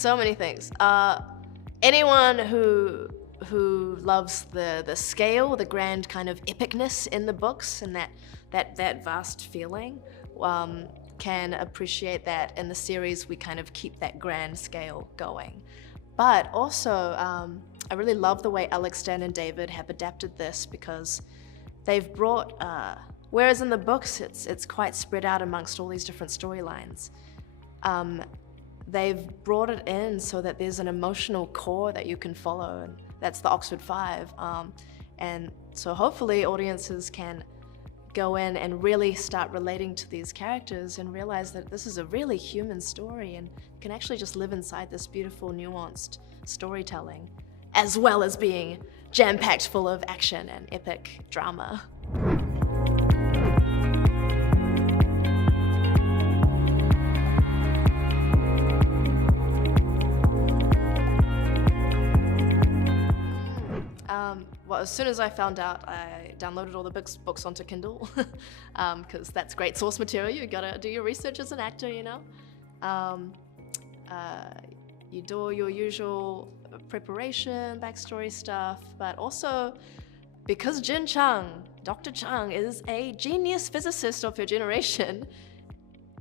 So many things. Anyone who loves the scale, the grand kind of epicness in the books, and that vast feeling, can appreciate that in the series. We kind of keep that grand scale going. But also, I really love the way Alex, Dan, and David have adapted this, because they've brought, whereas in the books it's quite spread out amongst all these different storylines, they've brought it in so that there's an emotional core that you can follow, and that's the Oxford Five. And so hopefully audiences can go in and really start relating to these characters and realize that this is a really human story and can actually just live inside this beautiful, nuanced storytelling, as well as being jam-packed full of action and epic drama. Well, as soon as I found out, I downloaded all the books onto Kindle, because that's great source material. You gotta do your research as an actor, you know. You do all your usual preparation, backstory stuff, but also because Jin Cheng, Dr. Cheng, is a genius physicist of her generation,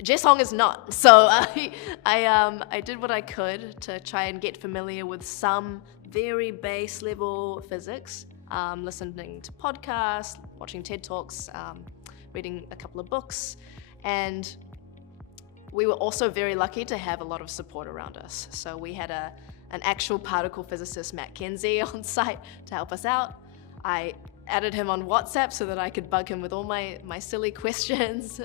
Jess Hong is not. So I did what I could to try and get familiar with some very base level physics, listening to podcasts, watching TED Talks, reading a couple of books, and we were also very lucky to have a lot of support around us. So we had an actual particle physicist, Matt Kenzie, on site to help us out. I added him on WhatsApp so that I could bug him with all my silly questions.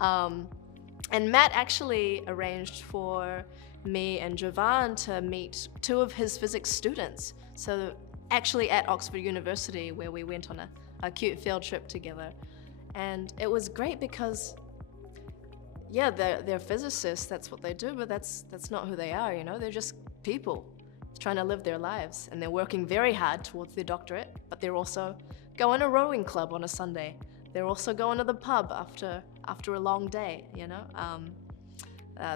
And Matt actually arranged for me and Jovan to meet two of his physics students. So actually at Oxford University, where we went on a cute field trip together. And it was great because, yeah, they're physicists, that's what they do, but that's not who they are, you know? They're just people trying to live their lives, and they're working very hard towards their doctorate, but they're also going to a rowing club on a Sunday. They're also going to the pub after a long day, you know?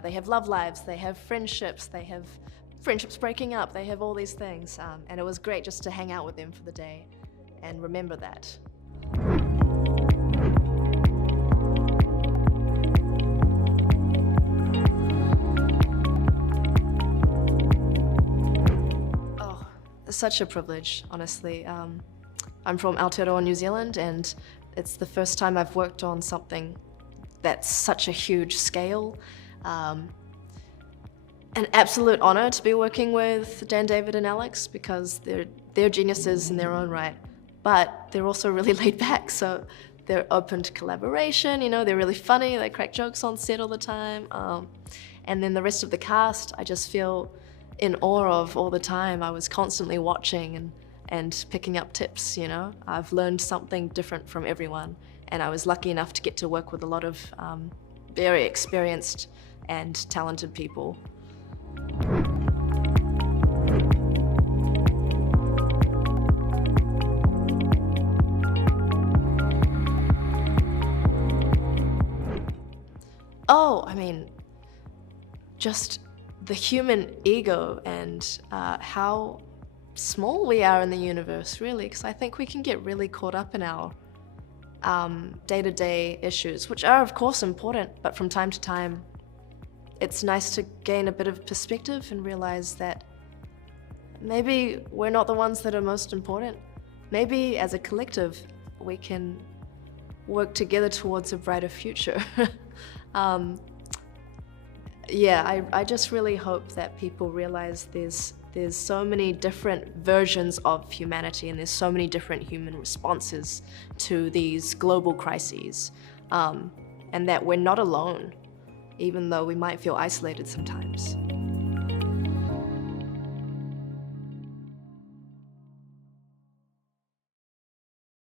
They have love lives, they have friendships breaking up, they have all these things. And it was great just to hang out with them for the day and remember that. Oh, such a privilege, honestly. I'm from Aotearoa, New Zealand, and it's the first time I've worked on something that's such a huge scale. An absolute honor to be working with Dan, David, and Alex, because they're geniuses in their own right, but they're also really laid back, so they're open to collaboration, you know, they're really funny, they crack jokes on set all the time. And then the rest of the cast, I just feel in awe of all the time. I was constantly watching and picking up tips, you know. I've learned something different from everyone, and I was lucky enough to get to work with a lot of very experienced and talented people. Oh, I mean, just the human ego and how small we are in the universe, really, because I think we can get really caught up in our day-to-day issues, which are of course important, but from time to time it's nice to gain a bit of perspective and realize that maybe we're not the ones that are most important. Maybe as a collective we can work together towards a brighter future. Yeah, I just really hope that people realize there's so many different versions of humanity, and there's so many different human responses to these global crises, and that we're not alone, even though we might feel isolated sometimes.